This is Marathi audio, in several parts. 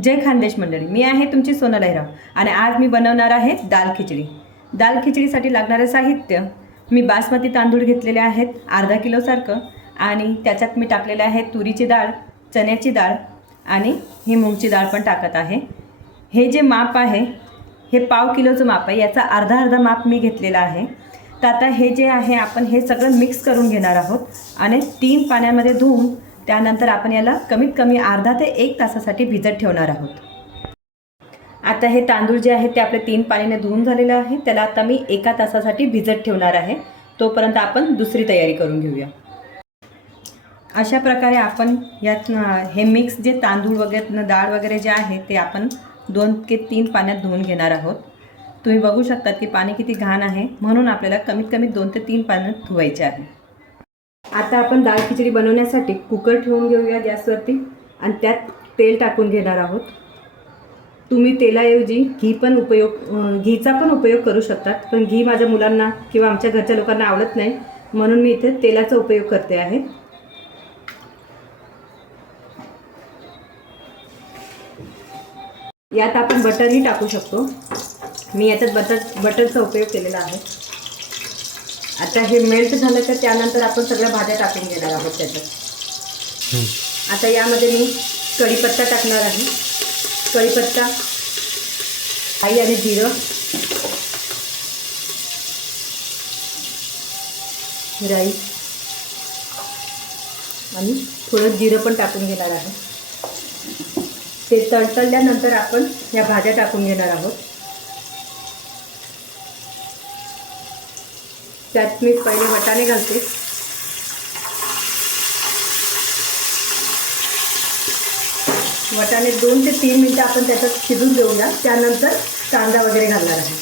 जय खानदेश मंडळी, मी आहे तुमची सोनल अहिराव आणि आज मी बनवणार आहे दाल खिचडी। दाल खिचडीसाठी लागणारे साहित्य, मी बासमती तांदूळ घेतलेले आहेत अर्धा किलो सारखं आणि त्याच्यात मी टाकलेले आहे तुरीची डाळ, चण्याची डाळ आणि ही मूगची डाळ पण टाकत आहे। हे जे माप आहे हे पाव किलोचं माप आहे, याचा अर्धा माप मी घेतलेला आहे। तर आता हे जे आहे आपण हे सगळं मिक्स करून घेणार आहोत आणि 3 पाण्यामध्ये धुवून त्यानंतर आपण याला कमीत कमी अर्धा ते 1 तासासाठी भिजत ठेवणार आहोत। आता हे तांदूळ जे आहे ते आपले 3 पाण्याने धुवून झालेले आहे, त्याला आता मी 1 तासासाठी भिजत ठेवणार आहे। तोपर्यंत आपण दुसरी तयारी करून घेऊया। अशा प्रकारे आपण यात हे मिक्स जे तांदूळ वगैरे डाळ वगैरे जे आहे ते आपण 2 ते 3 पाण्यात धुवून घेणार आहोत। तुम्ही बघू शकता की पाणी किती घाण आहे, म्हणून आपल्याला कमीत कमी 2 ते 3 पाण्यात धुवायचे आहे। आता आपण दाल खिचडी बनवण्यासाठी कुकर ठेवून घेऊया गॅसवरती आणि त्यात तेल टाकून घेणार आहोत। तुम्ही तेलाऐवजी घीचा पण उपयोग करू शकतात, पण घी माझ्या मुलांना किंवा आमच्या घरच्या लोकांना आवडत नाही, म्हणून मी इथे तेलाचा उपयोग करते आहे। यात आपण बटरही टाकू शकतो, मी याच्यात बटरचा उपयोग केलेला आहे। आता हे मेल्ट झालं तर त्यानंतर आपण सगळ्या भाज्या टाकून घेणार आहोत त्याच्यात। आता यामध्ये मी कढीपत्ता टाकणार आहे, कढीपत्ता, राई आणि जिरं, राई आणि थोडं जिरं पण टाकून घेणार आहे। ते तळतळल्यानंतर आपण या भाज्या टाकून घेणार आहोत। त्यात मी पहिले वाटाणे घालते, वाटाणे 2 ते 3 मिनिटं आपण त्याच्यात शिजून देऊया, त्यानंतर कांदा वगैरे घालणार आहे।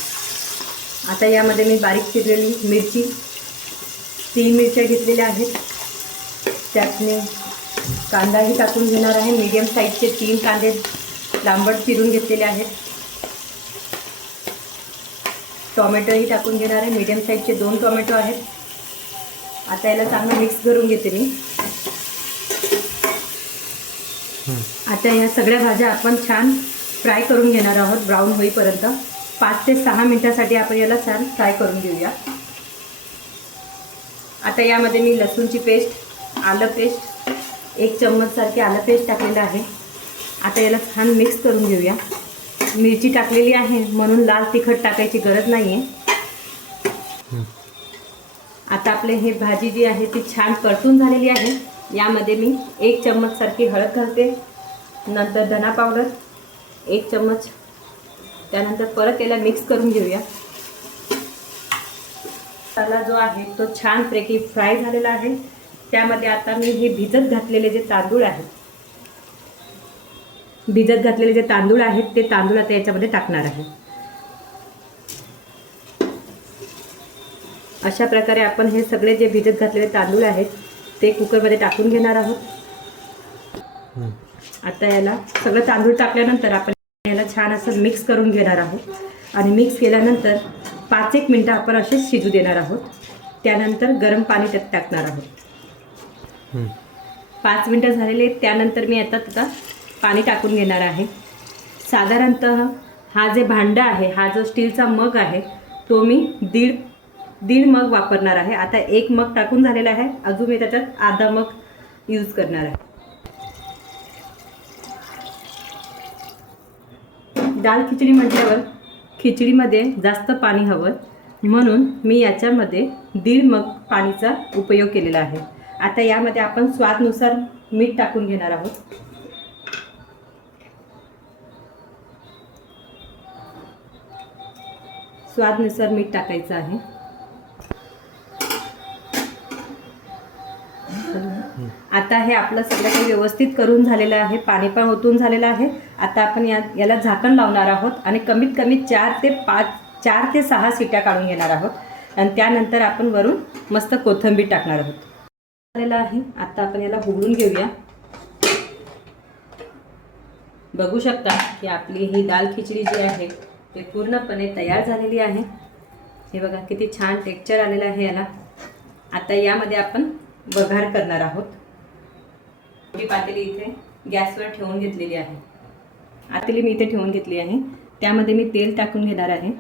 आता यामध्ये मी बारीक चिरलेली मिरची 3 मिरच्या घेतलेल्या आहेत, त्यात मी कांदाही टाकून घेणार आहे। मीडियम साईजचे 3 कांदे लांबट चिरून घेतलेले आहेत। टोमॅटोही टाकून घेणार आहे, मीडियम साईजचे 2 टोमॅटो आहेत। आता याला चांगलं मिक्स करून घेते मी। आता या सगळ्या भाज्या आपण छान फ्राय करून घेणार आहोत, ब्राऊन होईपर्यंत 5 ते 6 मिनिटांसाठी आपण याला छान फ्राय करून घेऊया। आता यामध्ये मी लसूणची पेस्ट, आलं पेस्ट 1 चम्मच सारखी आलं पेस्ट टाकलेलं आहे। आता याला छान मिक्स करून घेऊया। मिरची टाकलेली आहे म्हणून लाल तिखट टाकायची गरज नाही आहे। आता आपले हे भाजी जी आहे ती छान परतून झालेली आहे। यामध्ये मी 1 चम्मच सारखी हळद घालते, नंतर धना पावडर 1 चम्मच, त्यानंतर परत याला मिक्स करून घेऊया। मसाला जो आहे तो छानपैकी फ्राय झालेला आहे। त्यामध्ये आता मी हे भिजत घातलेले जे तांदूळ आहेत ते तांदूळ आता याच्यामध्ये टाकणार आहे। अशा प्रकारे आपण हे सगळे जे भिजत घातलेले तांदूळ आहेत ते कुकरमध्ये टाकून घेणार आहोत। आता याला सगळं तांदूळ टाकल्यानंतर आपण याला छान असं मिक्स करून घेणार आहोत आणि मिक्स केल्यानंतर 5-1 मिनिटं आपण असे शिजू देणार आहोत। त्यानंतर गरम पाणी त्यात टाकणार आहोत। 5 मिनिटं झालेले, त्यानंतर मी आता पाणी टाकून घेणार आहे। साधारणतः हा जे भांडा आहे, हा जो स्टीलचा मग आहे तो मी दीड मग वापरणार आहे। आता 1 मग टाकून झालेला आहे, अजून मी त्याच्यात अर्धा मग यूज करणार आहे। दाल खिचडी म्हटल्यावर खिचडीमध्ये जास्त पाणी हवं, म्हणून मी याच्यामध्ये 1.5 मग पाणीचा उपयोग केलेला आहे। आता यामध्ये आपण स्वादानुसार मीठ टाकून घेणार आहोत। स्वादानुसार मीठ टाकायचं आहे। आता हे आपलं सगळं काही व्यवस्थित करून झालेलं आहे, पाणी पण ओतून झालेलं आहे। आता आपण याला झाकण लावणार आहोत आणि कमीत कमी 4 ते 6 शिट्या काढून घेणार आहोत आणि त्यानंतर आपण वरून मस्त कोथिंबीर टाकणार आहोत। झालेलं आहे, आता आपण याला उघडून घेऊया। बघू शकता की आपली ही दाल खिचडी जी आहे ते पूर्णपणे तयार झालेली आहे। हे बघा किती छान टेक्स्चर आलेलं आहे याला। आता यामध्ये आपण वघार करणार आहोत। मोठी पातेली इथे गॅसवर ठेवून घेतलेली आहे। पातेली मी इथे ठेवून घेतली आहे. त्यामध्ये मी तेल टाकून घेणार आहे.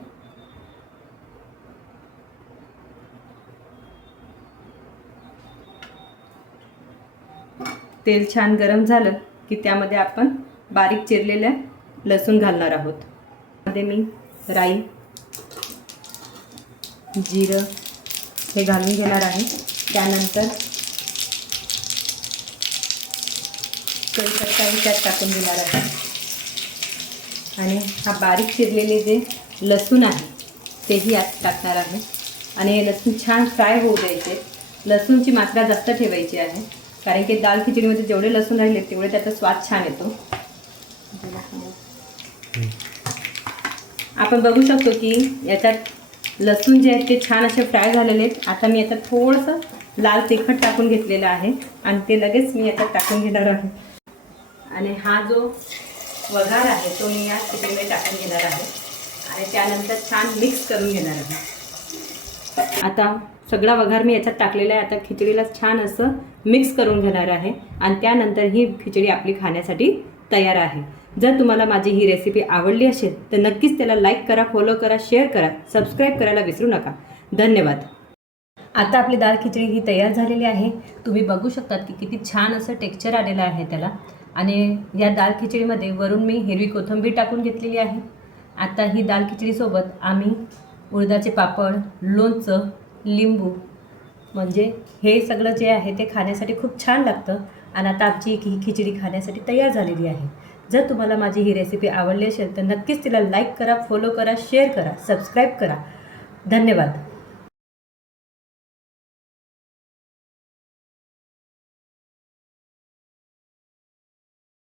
तेल छान गरम झालं की त्यामध्ये आपण बारीक चिरलेल्या लसूण घालणार आहोत. मध्ये मी राई, जिरं हे घालून घेणार आहे. त्यानंतर कढीपत्ताही त्यात टाकून देणार आहे आणि हा बारीक चिरलेले जे लसूण आहे तेही यात टाकणार आहे आणि हे लसूण छान फ्राय होऊ द्यायचे. लसूणची मात्रा जास्त ठेवायची आहे कारण की दाल खिचडीमध्ये जेवढे लसूण राहिले तेवढे त्याचा स्वाद छान येतो. आपण बघू शकतो की याच्यात लसूण जे आहेत ते छान असे फ्राय झालेले आहेत. आता मी याच्यात थोडंसं लाल तिखट टाकून घेतलेलं आहे आणि ते लगेच मी याच्यात टाकून घेणार आहे आणि हा जो वघार आहे तो मी या खिचडीमध्ये टाकून घेणार आहे आणि त्यानंतर छान मिक्स करून घेणार आहे. आता सगळा वघार मी याच्यात टाकलेला आहे. आता खिचडीला छान असं मिक्स करून घेणार आहे आणि त्यानंतर ही खिचडी आपली खाण्यासाठी तयार आहे. जर तुम्हाला माझी ही रेसिपी आवडली असेल तर नक्कीच त्याला लाईक करा, फॉलो करा, शेअर करा, सबस्क्राईब करायला विसरू नका. धन्यवाद. आता आपली दाल खिचडी ही तयार झालेली आहे. तुम्ही बघू शकतात की किती छान असं टेक्स्चर आलेलं आहे त्याला आणि या दाल खिचडीमध्ये वरून मी हिरवी कोथिंबीर टाकून घेतलेली आहे. आता ही दाल खिचडीसोबत आम्ही उडदाचे पापड, लोणचं, लिंबू म्हणजे हे सगळं जे आहे ते खाण्यासाठी खूप छान लागतं आणि आता आमची ही खिचडी खाण्यासाठी तयार झालेली आहे. जर तुम्हाला माझी ही रेसिपी आवडली असेल तर नक्कीच तिला लाईक करा, फॉलो करा, शेअर करा, सबस्क्राईब करा. धन्यवाद.